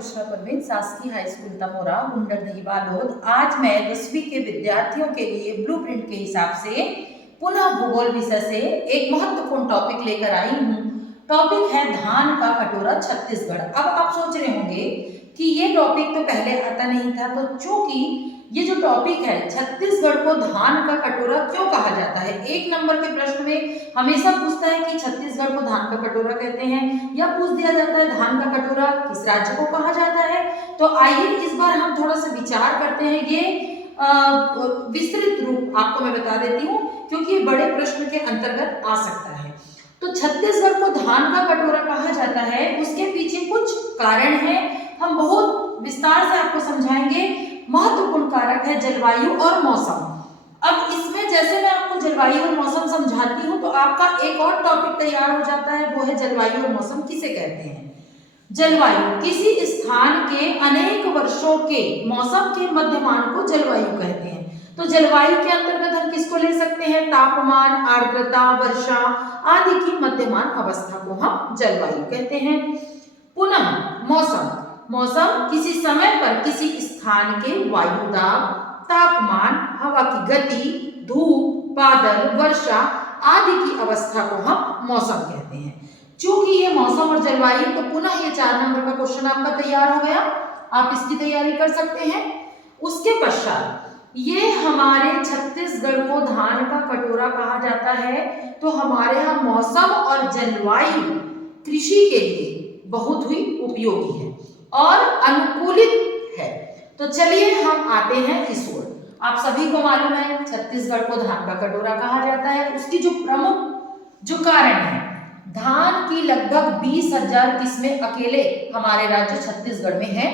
बुशरा परवीन, शासकीय high school Tamora, Gunderdehi Balod. आज मैं 10वीं के विद्यार्थियों के लिए ब्लूप्रिंट के हिसाब से पुनः भूगोल विषय से एक महत्वपूर्ण टॉपिक लेकर आई हूँ। टॉपिक है धान का कटोरा छत्तीसगढ़। अब आप सोच रहे होंगे कि ये टॉपिक तो पहले आता नहीं था, तो चूंकि ये जो टॉपिक है छत्तीसगढ़ को धान का कटोरा क्यों कहा जाता है, एक नंबर के प्रश्न में हमेशा पूछता है कि छत्तीसगढ़ को धान का कटोरा कहते हैं, या पूछ दिया जाता है धान का कटोरा किस राज्य को कहा जाता है। तो आइए इस बार हम थोड़ा सा विचार करते हैं। ये विस्तृत रूप आपको मैं बता देती हूँ क्योंकि ये बड़े प्रश्न के अंतर्गत आ सकता है। तो छत्तीसगढ़ को धान का कटोरा कहा जाता है, उसके पीछे कुछ कारण है, हम बहुत विस्तार से आपको समझाएंगे। महत्वपूर्ण कारक है जलवायु और मौसम। अब इसमें जैसे मैं आपको जलवायु और मौसम समझाती हूँ तो आपका एक और टॉपिक तैयार हो जाता है, वो है जलवायु और मौसम किसे कहते हैं। जलवायु किसी स्थान के अनेक वर्षों के मौसम के मध्यमान को जलवायु कहते हैं। तो जलवायु के अंतर्गत हम किसको ले सकते हैं, तापमान, आर्द्रता, वर्षा आदि की मध्यमान अवस्था को हम जलवायु कहते हैं। पुनः मौसम, मौसम किसी समय पर किसी स्थान के वायु दाब, तापमान, हवा की गति, धूप, बादल, वर्षा आदि की अवस्था को हम मौसम कहते हैं। चूंकि ये मौसम और जलवायु, तो पुनः ये 4 नंबर का क्वेश्चन आपका तैयार हो गया, आप इसकी तैयारी कर सकते हैं। उसके पश्चात ये हमारे छत्तीसगढ़ को धान का कटोरा कहा जाता है, तो हमारे यहाँ मौसम और जलवायु कृषि के लिए बहुत ही उपयोगी है और अनुकूलित है। तो चलिए हम आते हैं इस ओर। आप सभी को मालूम है छत्तीसगढ़ को धान का कटोरा कहा जाता है। उसकी जो प्रमुख जो कारण है, धान की लगभग 20,000 किस्में अकेले हमारे राज्य छत्तीसगढ़ में है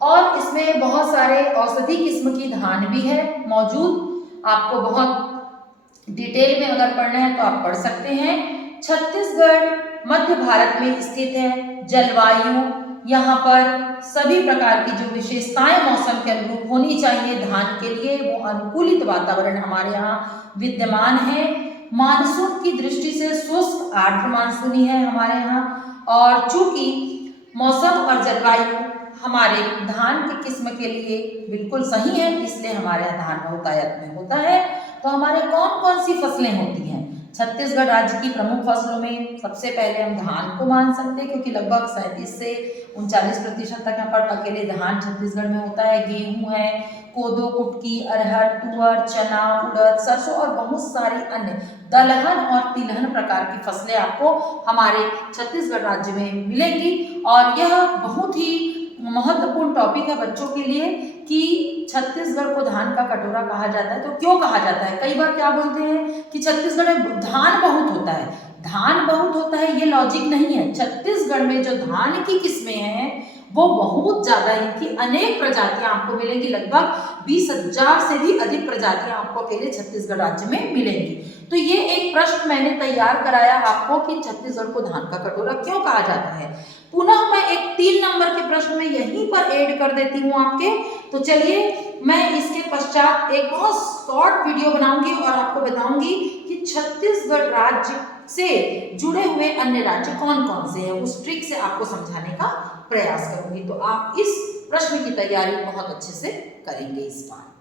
और इसमें बहुत सारे औषधि किस्म की धान भी है मौजूद। आपको बहुत डिटेल में अगर पढ़ना है तो आप पढ़ सकते हैं। छत्तीसगढ़ मध्य भारत में स्थित है। जलवायु यहाँ पर सभी प्रकार की जो विशेषताएं मौसम के अनुरूप होनी चाहिए धान के लिए, वो अनुकूलित वातावरण हमारे यहाँ विद्यमान है। मानसून की दृष्टि से शुष्क आर्द्र मानसूनी है हमारे यहाँ, और चूंकि मौसम और जलवायु हमारे धान की किस्म के लिए बिल्कुल सही है, इसलिए हमारे यहाँ धान बहुतायत में होता है। तो हमारे कौन कौन सी फसलें होती हैं छत्तीसगढ़ राज्य की प्रमुख फसलों में? सबसे पहले हम धान को मान सकते हैं क्योंकि लगभग 37 से 39% तक यहाँ पर अकेले धान छत्तीसगढ़ में होता है। गेहूं है, कोदो, कुटकी, अरहर, तुअर, चना, उड़द, सरसों और बहुत सारी अन्य दलहन और तिलहन प्रकार की फसलें आपको हमारे छत्तीसगढ़ राज्य में मिलेंगी। और यह बहुत ही महत्वपूर्ण टॉपिक है बच्चों के लिए कि छत्तीसगढ़ को धान का कटोरा कहा जाता है। तो क्यों कहा जाता है? कई बार क्या बोलते हैं कि छत्तीसगढ़ में धान बहुत होता है। धान बहुत होता है ये लॉजिक नहीं है। छत्तीसगढ़ में जो धान की किस्में हैं वो बहुत ज्यादा, इनकी अनेक प्रजातियां आपको मिलेंगी। लगभग 20,000 से भी अधिक प्रजातियां आपको अकेले छत्तीसगढ़ राज्य में मिलेंगी। तो ये एक प्रश्न मैंने तैयार कराया आपको कि छत्तीसगढ़ को धान का कटोरा क्यों कहा जाता है। पुनः मैं एक 3 नंबर के प्रश्न में यहीं पर ऐड कर देती हूँ आपके। तो चलिए मैं इसके पश्चात एक बहुत शॉर्ट वीडियो बनाऊंगी और आपको बताऊंगी कि छत्तीसगढ़ राज्य से जुड़े हुए अन्य राज्य कौन कौन से हैं। उस ट्रिक से आपको समझाने का प्रयास करूंगी, तो आप इस प्रश्न की तैयारी बहुत अच्छे से करेंगे इस बार।